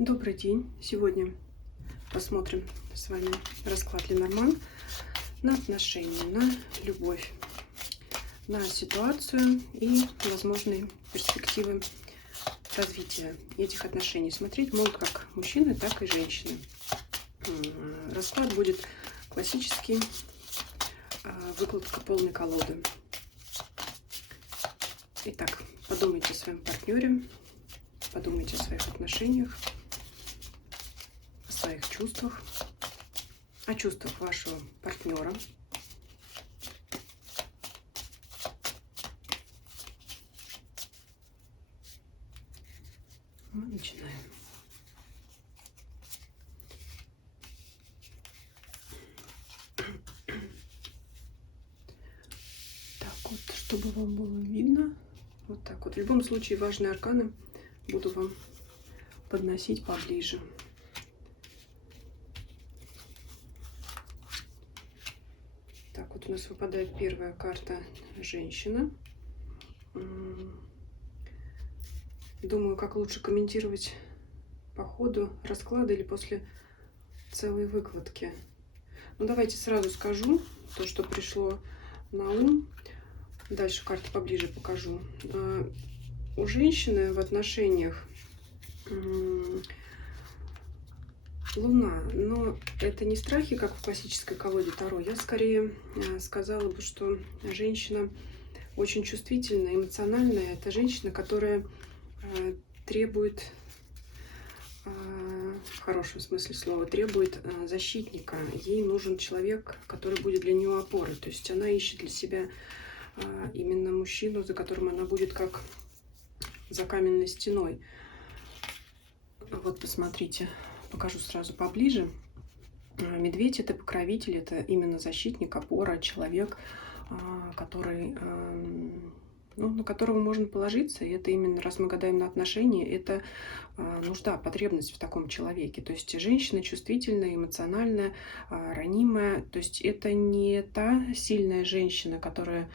Добрый день! Сегодня посмотрим с вами расклад Ленорман на отношения, на любовь, на ситуацию и возможные перспективы развития этих отношений. Смотреть могут как мужчины, так и женщины. Расклад будет классический, выкладка полной колоды. Итак, подумайте о своем партнере, подумайте о своих отношениях, о своих чувствах, о чувствах вашего партнера. Мы начинаем. Так вот, чтобы вам было видно, вот так вот. В любом случае важные арканы буду вам подносить поближе. Так, вот у нас выпадает первая карта женщина. Думаю, как лучше комментировать по ходу расклада или после целой выкладки. Ну, давайте сразу скажу то, что пришло на ум. Дальше карты поближе покажу. У женщины в отношениях Луна, но это не страхи, как в классической колоде Таро. Я скорее сказала бы, что женщина очень чувствительная, эмоциональная. Это женщина, которая требует, в хорошем смысле слова, требует защитника. Ей нужен человек, который будет для нее опорой. То есть она ищет для себя именно мужчину, за которым она будет как за каменной стеной. Вот посмотрите, покажу сразу поближе. Медведь — это покровитель, это именно защитник, опора, человек, который, ну, на которого можно положиться. И это именно, раз мы гадаем на отношения, это нужда, потребность в таком человеке. То есть женщина чувствительная, эмоциональная, ранимая. То есть это не та сильная женщина, которая,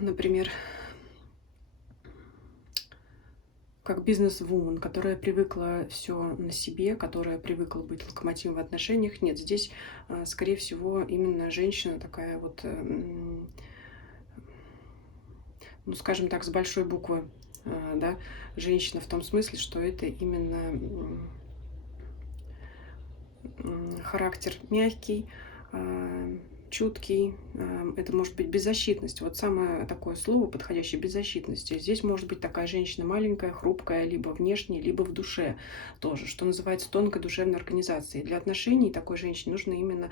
например, как бизнес-вумен, которая привыкла все на себе, которая привыкла быть локомотивом в отношениях. Нет, здесь, скорее всего, именно женщина такая вот, ну, скажем так, с большой буквы, да, женщина в том смысле, что это именно характер мягкий, чуткий, это может быть беззащитность. Вот самое такое слово подходящее — беззащитность. Здесь может быть такая женщина маленькая, хрупкая, либо внешне, либо в душе тоже, что называется тонкой душевной организацией. Для отношений такой женщине нужно именно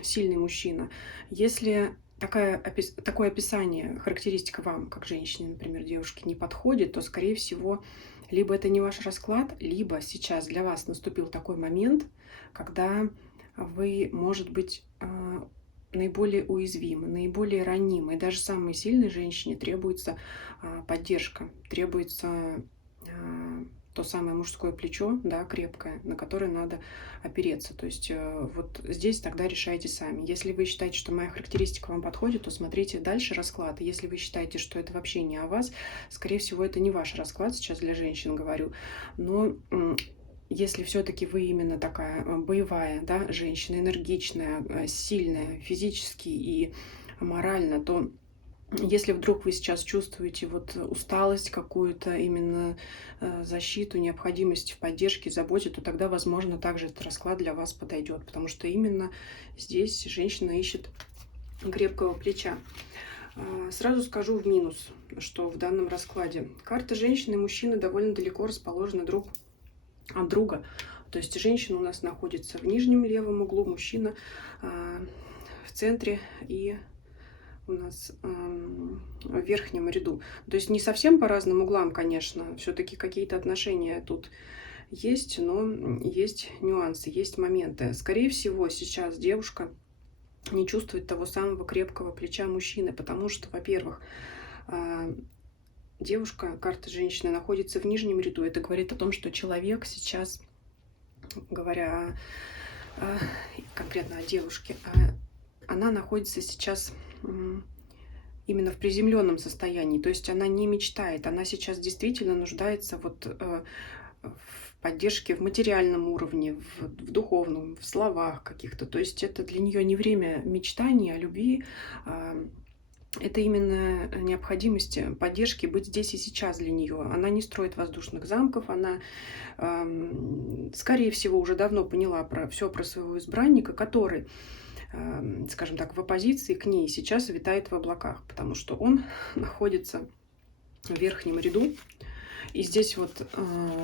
сильный мужчина. Если такое описание, характеристика вам, как женщине, например, девушке, не подходит, то, скорее всего, либо это не ваш расклад, либо сейчас для вас наступил такой момент, когда вы, может быть, наиболее уязвимы, наиболее ранимы. И даже самой сильной женщине требуется поддержка, требуется то самое мужское плечо, да, крепкое, на которое надо опереться. То есть вот здесь тогда решайте сами. Если вы считаете, что моя характеристика вам подходит, то смотрите дальше расклад. Если вы считаете, что это вообще не о вас, скорее всего, это не ваш расклад, сейчас для женщин говорю. Но если все-таки вы именно такая боевая, да, женщина, энергичная, сильная физически и морально, то если вдруг вы сейчас чувствуете вот усталость какую-то, именно защиту, необходимость в поддержке, заботе, то тогда, возможно, также этот расклад для вас подойдет, потому что именно здесь женщина ищет крепкого плеча. Сразу скажу в минус, что в данном раскладе карта женщины и мужчины довольно далеко расположены друг от друга. То есть женщина у нас находится в нижнем левом углу, мужчина в центре и у нас в верхнем ряду. То есть не совсем по разным углам, конечно. Все-таки какие-то отношения тут есть, но есть нюансы, есть моменты. Скорее всего, сейчас девушка не чувствует того самого крепкого плеча мужчины, потому что, во-первых, девушка, карта женщины, находится в нижнем ряду. Это говорит о том, что человек сейчас, говоря конкретно о девушке, она находится сейчас именно в приземленном состоянии. То есть она не мечтает, она сейчас действительно нуждается вот в поддержке в материальном уровне, в духовном, в словах каких-то. То есть это для нее не время мечтаний о любви, а, это именно необходимость поддержки быть здесь и сейчас для нее. Она не строит воздушных замков, она, скорее всего, уже давно поняла про все про своего избранника, который, скажем так, в оппозиции к ней сейчас витает в облаках, потому что он находится в верхнем ряду. И здесь вот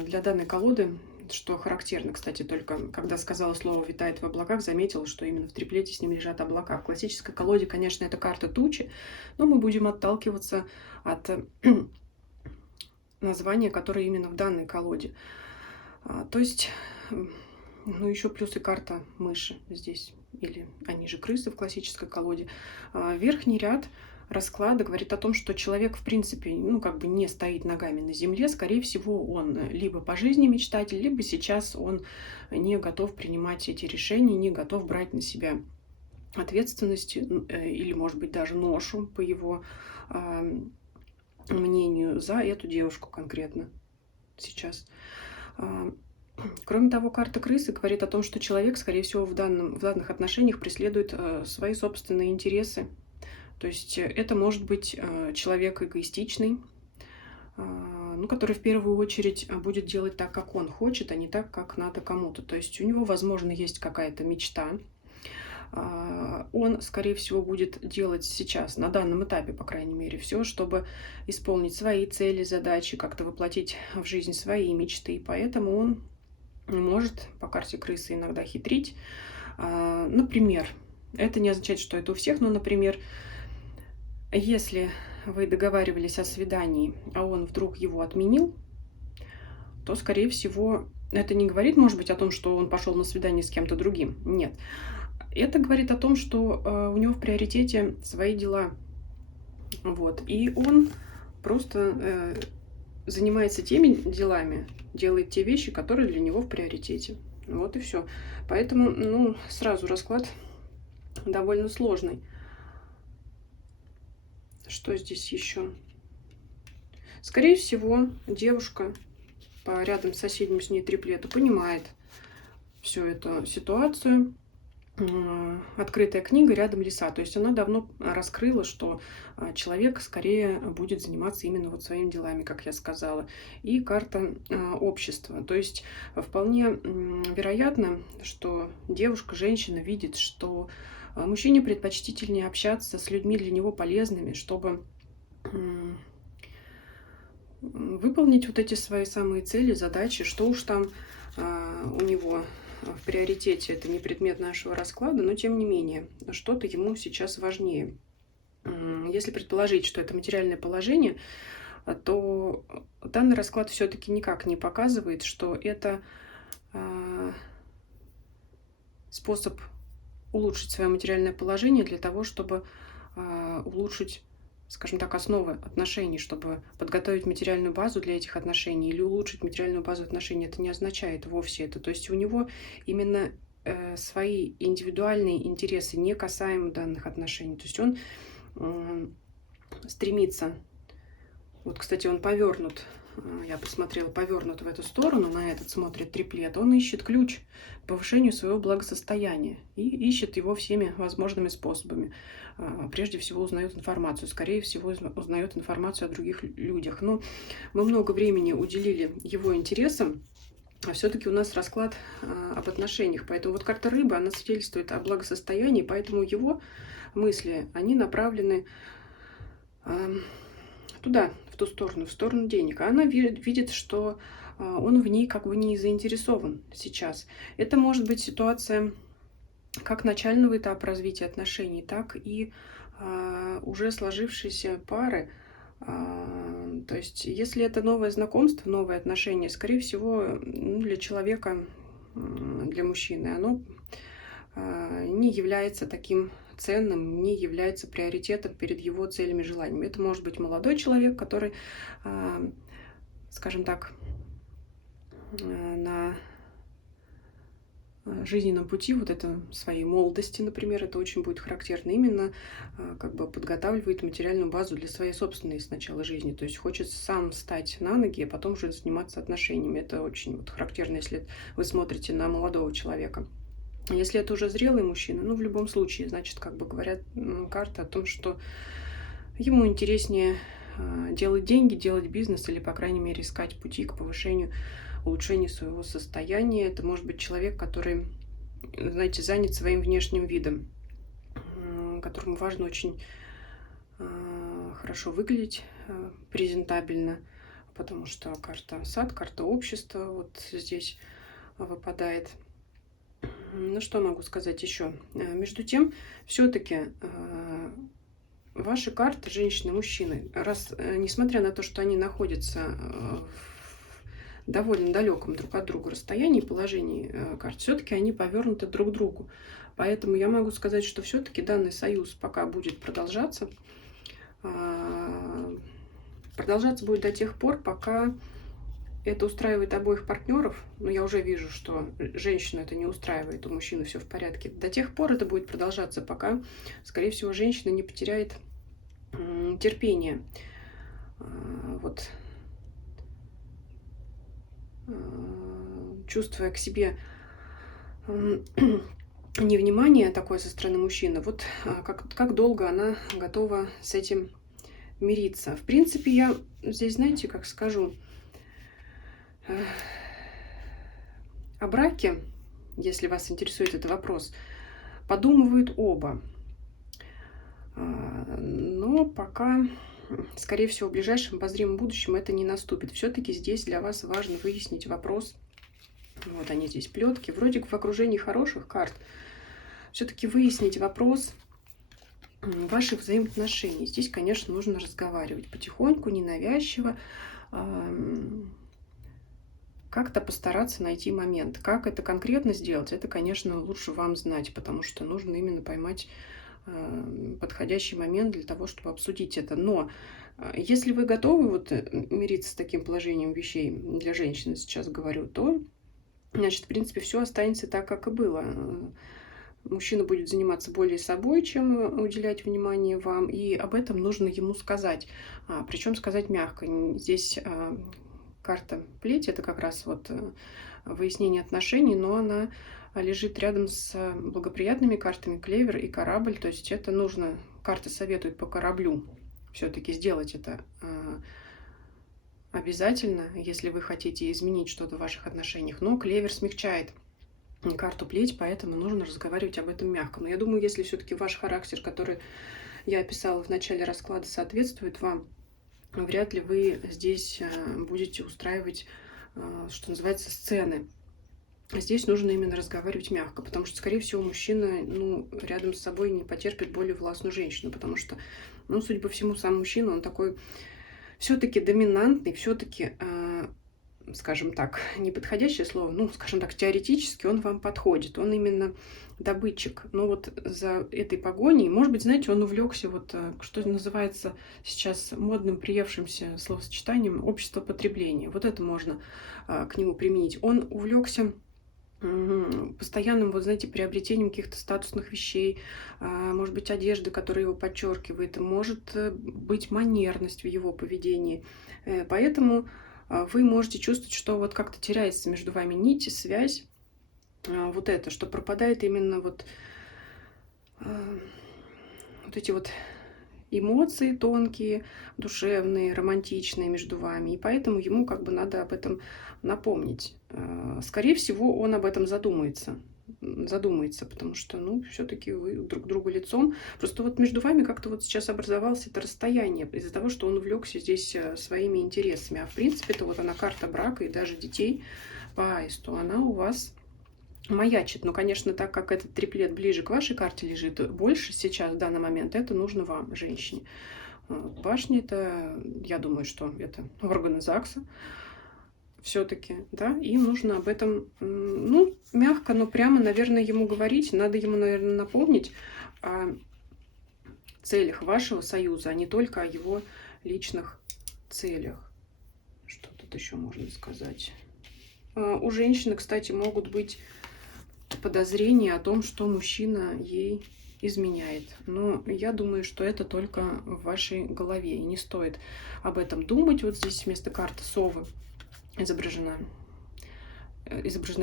для данной колоды, что характерно, кстати, только когда сказала слово «витает в облаках», заметила, что именно в триплете с ним лежат облака. В классической колоде, конечно, это карта тучи, но мы будем отталкиваться от названия, которое именно в данной колоде. То есть, ну, еще плюс и карта мыши здесь, или они же крысы в классической колоде. Верхний ряд расклада говорит о том, что человек, в принципе, ну, как бы не стоит ногами на земле. Скорее всего, он либо по жизни мечтатель, либо сейчас он не готов принимать эти решения, не готов брать на себя ответственность или, может быть, даже ношу, по его мнению, за эту девушку конкретно сейчас. Кроме того, карта крысы говорит о том, что человек, скорее всего, в данных отношениях преследует свои собственные интересы. То есть это может быть человек эгоистичный, ну, который в первую очередь будет делать так, как он хочет, а не так, как надо кому-то. То есть у него, возможно, есть какая-то мечта. Он, скорее всего, будет делать сейчас, на данном этапе, по крайней мере, все, чтобы исполнить свои цели, задачи, как-то воплотить в жизнь свои мечты. Поэтому он может по карте крысы иногда хитрить. Например, это не означает, что это у всех, но, например, если вы договаривались о свидании, а он вдруг его отменил, то, скорее всего, это не говорит, может быть, о том, что он пошел на свидание с кем-то другим. Нет. Это говорит о том, что у него в приоритете свои дела. Вот. И он просто занимается теми делами, делает те вещи, которые для него в приоритете. Вот и все. Поэтому, ну, сразу расклад довольно сложный. Что здесь еще? Скорее всего, девушка по рядом с соседним с ней триплету понимает всю эту ситуацию. Открытая книга, рядом леса. То есть она давно раскрыла, что человек скорее будет заниматься именно вот своими делами, как я сказала. И карта общества. То есть вполне вероятно, что девушка, женщина видит, что мужчине предпочтительнее общаться с людьми для него полезными, чтобы выполнить вот эти свои самые цели, задачи, что уж там у него в приоритете, это не предмет нашего расклада, но тем не менее, что-то ему сейчас важнее. Если предположить, что это материальное положение, то данный расклад все-таки никак не показывает, что это способ улучшить свое материальное положение для того, чтобы улучшить, скажем так, основы отношений, чтобы подготовить материальную базу для этих отношений или улучшить материальную базу отношений. Это не означает вовсе это. То есть у него именно свои индивидуальные интересы, не касаемо данных отношений. То есть он стремится, вот, кстати, он повернут, я посмотрела, повернут в эту сторону, на этот смотрит триплет, он ищет ключ к повышению своего благосостояния и ищет его всеми возможными способами. Прежде всего узнает информацию, скорее всего узнает информацию о других людях. Но мы много времени уделили его интересам, а все-таки у нас расклад об отношениях. Поэтому вот карта рыбы, она свидетельствует о благосостоянии, поэтому его мысли, они направлены туда, в ту сторону, в сторону денег. А она видит, что он в ней как бы не заинтересован сейчас. Это может быть ситуация как начального этапа развития отношений, так и уже сложившейся пары. То есть, если это новое знакомство, новые отношения, скорее всего, для человека, для мужчины, оно не является таким ценным, не является приоритетом перед его целями и желаниями. Это может быть молодой человек, который, скажем так, на жизненном пути, вот это своей молодости, например, это очень будет характерно. Именно как бы подготавливает материальную базу для своей собственной сначала жизни. То есть хочет сам встать на ноги, а потом уже заниматься отношениями. Это очень вот характерно, если вы смотрите на молодого человека. Если это уже зрелый мужчина, ну, в любом случае, значит, как бы говорят карты о том, что ему интереснее делать деньги, делать бизнес или, по крайней мере, искать пути к повышению, улучшению своего состояния. Это может быть человек, который, знаете, занят своим внешним видом, которому важно очень хорошо выглядеть, презентабельно, потому что карта сад, карта общества вот здесь выпадает. Ну, что могу сказать еще? Между тем, все-таки ваши карты, женщины, мужчины, несмотря на то, что они находятся в довольно далеком друг от друга расстоянии, положении карт, все-таки они повернуты друг к другу. Поэтому я могу сказать, что все-таки данный союз пока будет продолжаться. Продолжаться будет до тех пор, пока это устраивает обоих партнеров. Но я уже вижу, что женщину это не устраивает, у мужчины все в порядке. До тех пор это будет продолжаться, пока, скорее всего, женщина не потеряет терпение. Вот. Чувствуя к себе невнимание такое со стороны мужчины, вот как долго она готова с этим мириться. В принципе, я здесь, знаете, как скажу, о браке, если вас интересует этот вопрос, подумывают оба. Но пока, скорее всего, в ближайшем обозримом будущем это не наступит. Все-таки здесь для вас важно выяснить вопрос. Вот они здесь плетки. Вроде как в окружении хороших карт. Все-таки выяснить вопрос ваших взаимоотношений. Здесь, конечно, нужно разговаривать потихоньку, ненавязчиво. Как-то постараться найти момент. Как это конкретно сделать, это, конечно, лучше вам знать, потому что нужно именно поймать подходящий момент для того, чтобы обсудить это. Но если вы готовы вот мириться с таким положением вещей, для женщины сейчас говорю, то, значит, в принципе, все останется так, как и было. Мужчина будет заниматься более собой, чем уделять внимание вам, и об этом нужно ему сказать. Причем сказать мягко. Здесь карта плеть, это как раз вот выяснение отношений, но она лежит рядом с благоприятными картами клевер и корабль, то есть это нужно, карты советуют по кораблю все-таки сделать это обязательно, если вы хотите изменить что-то в ваших отношениях, но клевер смягчает карту плеть, поэтому нужно разговаривать об этом мягко. Но я думаю, если все-таки ваш характер, который я описала в начале расклада, соответствует вам, вряд ли вы здесь будете устраивать, что называется, сцены. Здесь нужно именно разговаривать мягко, потому что, скорее всего, мужчина рядом с собой не потерпит более властную женщину, потому что, судя по всему, сам мужчина, он такой все-таки доминантный, все-таки, скажем так, неподходящее слово, скажем так, теоретически он вам подходит, он именно добытчик. Но вот за этой погоней, может быть, знаете, он увлекся, вот что называется сейчас модным приевшимся словосочетанием общество потребления. Вот это можно к нему применить. Он увлекся постоянным, вот знаете, приобретением каких-то статусных вещей, может быть, одежды, которая его подчеркивает, может быть манерность в его поведении. Поэтому вы можете чувствовать, что вот как-то теряется между вами нить, связь, вот это, что пропадает именно вот эти вот эмоции тонкие, душевные, романтичные между вами. И поэтому ему как бы надо об этом напомнить. Скорее всего, он об этом задумается, потому что, все-таки вы друг к другу лицом. Просто вот между вами как-то вот сейчас образовалось это расстояние из-за того, что он увлекся здесь своими интересами. А в принципе, это вот она карта брака и даже детей по аисту, она у вас маячит. Но, конечно, так как этот триплет ближе к вашей карте лежит, больше сейчас, в данный момент, это нужно вам, женщине. Башня это, я думаю, что это органы ЗАГСа все-таки, да, и нужно об этом, мягко, но прямо, наверное, ему говорить. Надо ему, наверное, напомнить о целях вашего союза, а не только о его личных целях. Что тут еще можно сказать? У женщины, кстати, могут быть подозрение о том, что мужчина ей изменяет. Но я думаю, что это только в вашей голове. И не стоит об этом думать. Вот здесь вместо карты совы изображена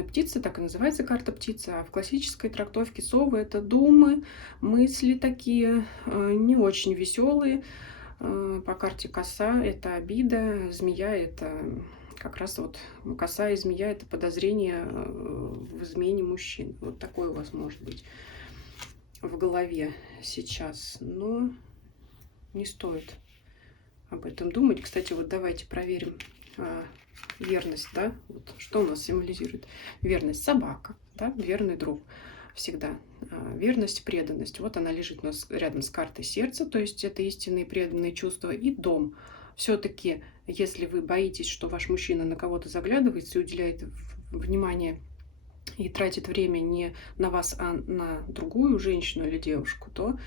птица, так и называется карта птицы. А в классической трактовке совы — это думы, мысли такие не очень веселые. По карте коса — это обида, змея — это как раз вот коса и змея — это подозрение в измене мужчин. Вот такое у вас может быть в голове сейчас. Но не стоит об этом думать. Кстати, вот давайте проверим верность, да? Вот что у нас символизирует верность? Собака, да? Верный друг всегда. Верность, преданность. Вот она лежит у нас рядом с картой сердца, то есть это истинные преданные чувства. И дом. Все-таки, если вы боитесь, что ваш мужчина на кого-то заглядывается и уделяет внимание и тратит время не на вас, а на другую женщину или девушку, то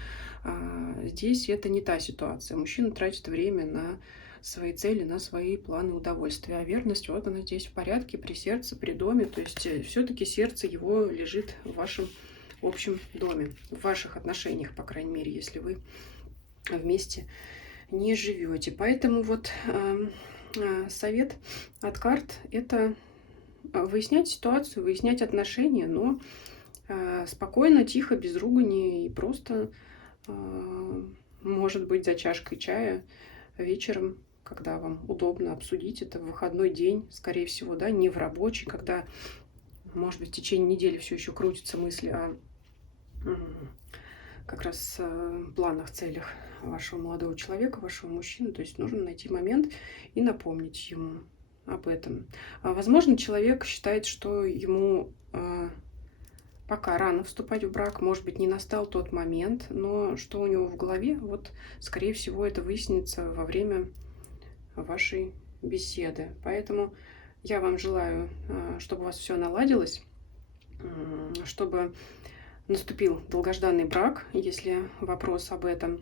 здесь это не та ситуация. Мужчина тратит время на свои цели, на свои планы удовольствия. А верность, вот она здесь в порядке, при сердце, при доме. То есть все-таки сердце его лежит в вашем общем доме, в ваших отношениях, по крайней мере, если вы вместе не живете. Поэтому вот совет от карт — это выяснять ситуацию, выяснять отношения, но спокойно, тихо, без ругани и просто, может быть, за чашкой чая вечером, когда вам удобно обсудить это в выходной день, скорее всего, да, не в рабочий, когда, может быть, в течение недели все еще крутятся мысли о как раз планах, целях вашего молодого человека, вашего мужчины. То есть нужно найти момент и напомнить ему об этом. Возможно, человек считает, что ему пока рано вступать в брак, может быть, не настал тот момент, но что у него в голове, вот, скорее всего, это выяснится во время вашей беседы. Поэтому я вам желаю, чтобы у вас все наладилось, чтобы наступил долгожданный брак, если вопрос об этом,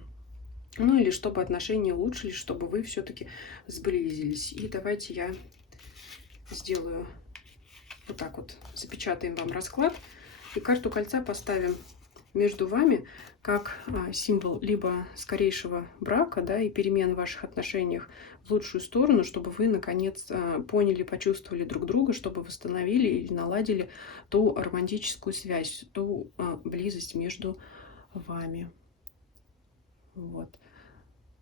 ну или чтобы отношения улучшились, чтобы вы все-таки сблизились. И давайте я сделаю вот так вот, запечатаем вам расклад. И карту кольца поставим между вами как символ либо скорейшего брака, да, и перемен в ваших отношениях в лучшую сторону, чтобы вы, наконец, поняли, почувствовали друг друга, чтобы восстановили или наладили ту романтическую связь, ту близость между вами. Вот.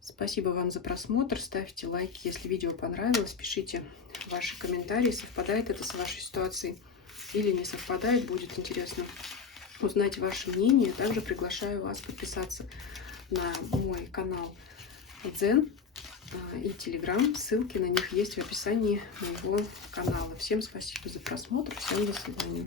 Спасибо вам за просмотр. Ставьте лайки, если видео понравилось. Пишите ваши комментарии, совпадает это с вашей ситуацией или не совпадает. Будет интересно узнать ваше мнение. Также приглашаю вас подписаться на мой канал Дзен и Телеграм. Ссылки на них есть в описании моего канала. Всем спасибо за просмотр. Всем до свидания.